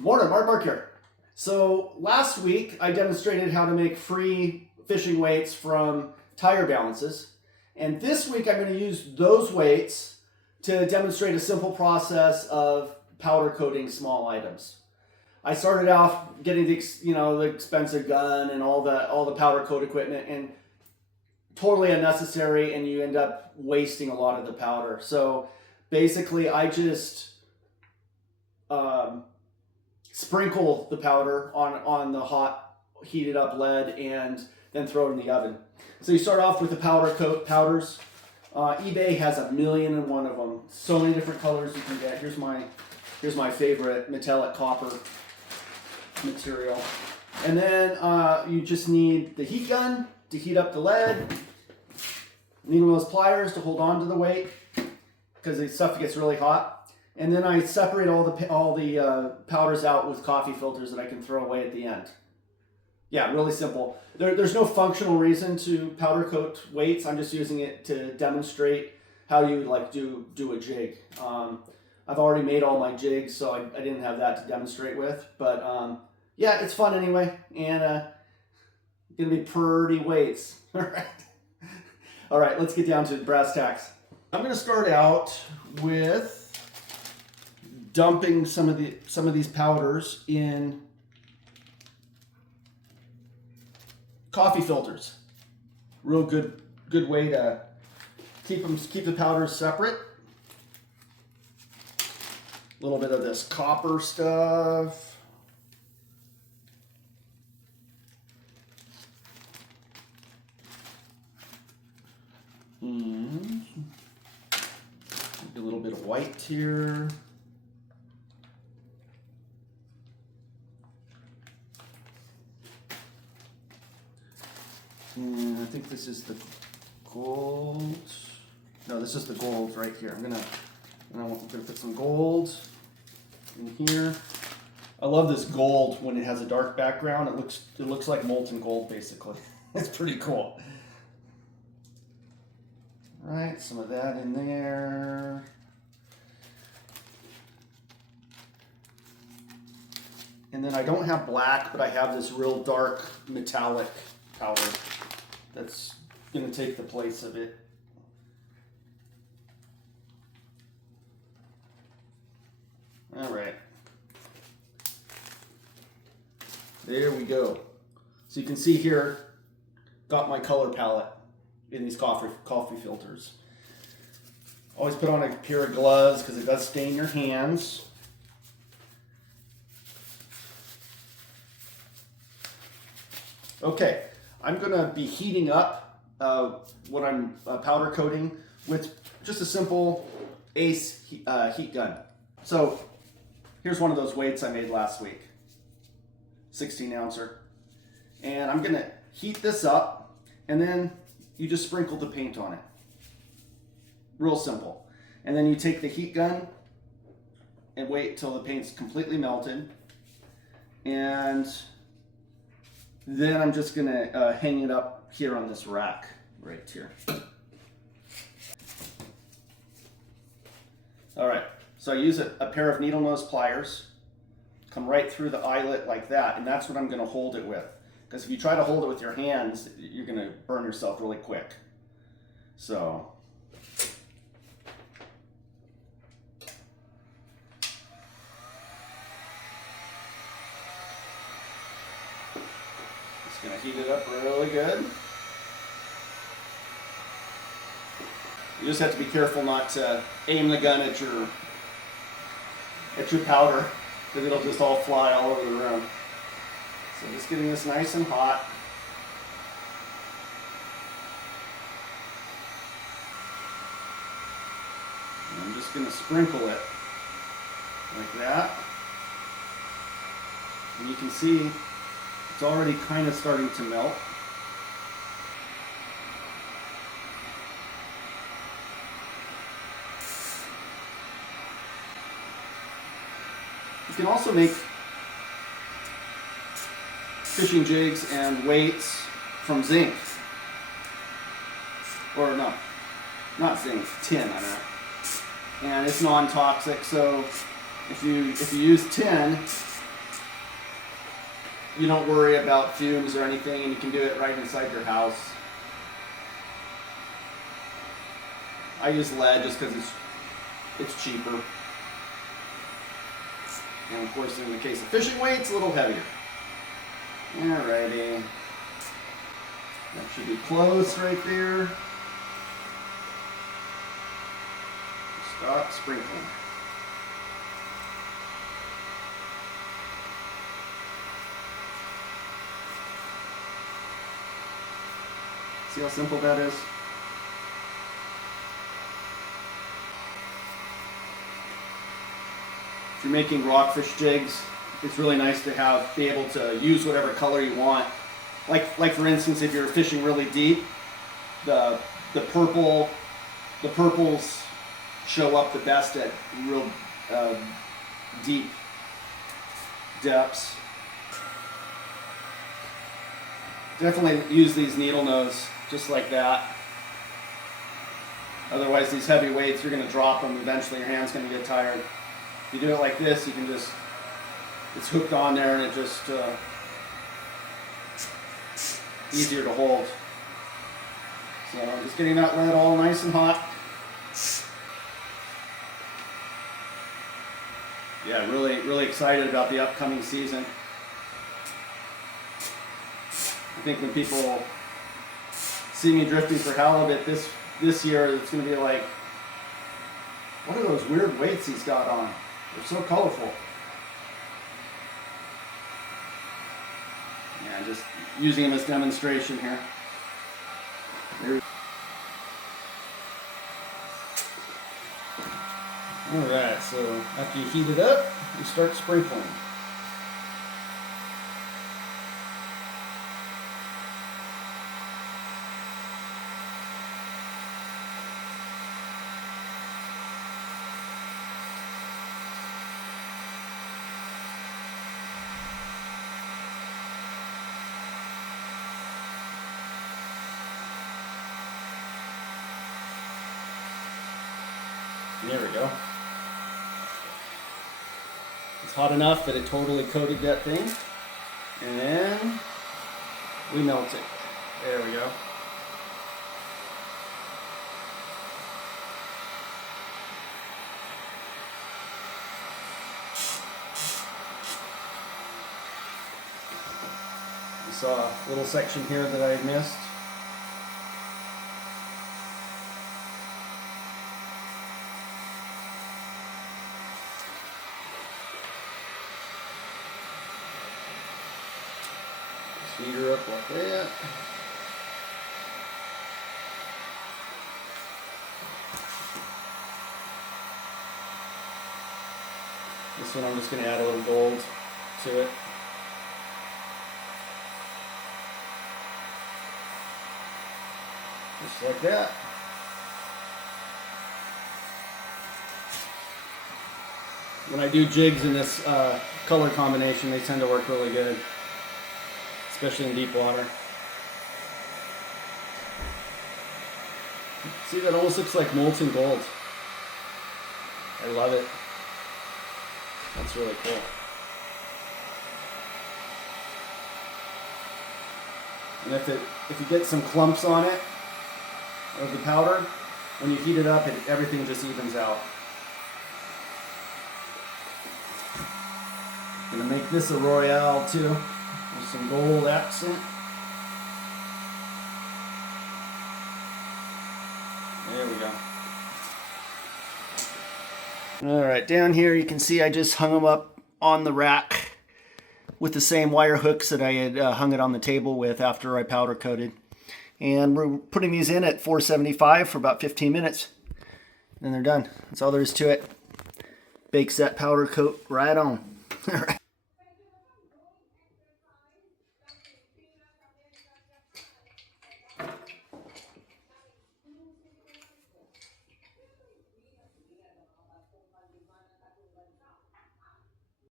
Morning, Mark here. So last week I demonstrated how to make free fishing weights from tire balances. And this week I'm going to use those weights to demonstrate a simple process of powder coating small items. I started off getting the expensive gun and all the powder coat equipment, and totally unnecessary, and you end up wasting a lot of the powder. So basically I just sprinkle the powder on the hot heated up lead and then throw it in the oven. So you start off with the powder coat powders. eBay has 1,000,001 of them. So many different colors you can get. Here's my favorite metallic copper material. And then you just need the heat gun to heat up the lead. Needle nose pliers to hold on to the weight because the stuff gets really hot. And then I separate all the powders out with coffee filters that I can throw away at the end. Yeah, really simple. There's no functional reason to powder coat weights. I'm just using it to demonstrate how you like do a jig. I've already made all my jigs, so I didn't have that to demonstrate with. But yeah, it's fun anyway, and gonna be pretty weights. All right, let's get down to brass tacks. I'm gonna start out with dumping some of these powders in coffee filters. Real good way to keep the powders separate. A little bit of this copper stuff. A little bit of white here. And I think this is the gold. No, this is the gold right here. I'm gonna put some gold in here. I love this gold when it has a dark background. It looks like molten gold basically. It's pretty cool. All right, some of that in there. And then I don't have black, but I have this real dark metallic powder that's going to take the place of it. All right. There we go. So you can see here, got my color palette in these coffee filters. Always put on a pair of gloves because it does stain your hands. Okay, I'm going to be heating up what I'm powder coating with just a simple Ace heat gun. So here's one of those weights I made last week, 16 ouncer. And I'm going to heat this up, and then you just sprinkle the paint on it. Real simple. And then you take the heat gun and wait till the paint's completely melted. And then I'm just gonna hang it up here on this rack right here. All right, so I use a pair of needle nose pliers, come right through the eyelet like that, and that's what I'm gonna hold it with. Because if you try to hold it with your hands, you're gonna burn yourself really quick. So. Just gonna heat it up really good. You just have to be careful not to aim the gun at your powder, because it'll just all fly all over the room. So just getting this nice and hot. And I'm just gonna sprinkle it like that. And you can see it's already kind of starting to melt. You can also make fishing jigs and weights from zinc. Or no, not zinc, tin, I mean. And it's non-toxic, so if you use tin, you don't worry about fumes or anything, and you can do it right inside your house. I use lead just because it's cheaper. And of course, in the case of fishing weight, it's a little heavier. Alrighty. That should be close right there. Stop sprinkling. See how simple that is? If you're making rockfish jigs, it's really nice to be able to use whatever color you want. Like for instance, if you're fishing really deep, the purples show up the best at real deep depths. Definitely use these needle nose just like that. Otherwise, these heavy weights, you're going to drop them. Eventually, your hand's going to get tired. If you do it like this, you can just, it's hooked on there and it just, easier to hold. So I'm just getting that lead all nice and hot. Yeah, really excited about the upcoming season. I think when people see me drifting for halibut this year, it's going to be like, what are those weird weights he's got on? They're so colorful. Yeah, just using them as demonstration here. Alright, so after you heat it up, you start sprinkling. There we go. It's hot enough that it totally coated that thing. And then we melt it. There we go. You saw a little section here that I missed. Heat her up like that. This one I'm just going to add a little gold to it. Just like that. When I do jigs in this color combination, they tend to work really good, especially in deep water. See, that almost looks like molten gold. I love it. That's really cool. And if you get some clumps on it of the powder, when you heat it up, everything just evens out. I'm gonna make this a Royale too, with some gold accent. There we go. Alright, down here you can see I just hung them up on the rack with the same wire hooks that I had hung it on the table with after I powder coated. And we're putting these in at 475 for about 15 minutes. And they're done. That's all there is to it. Bake set powder coat right on. Alright.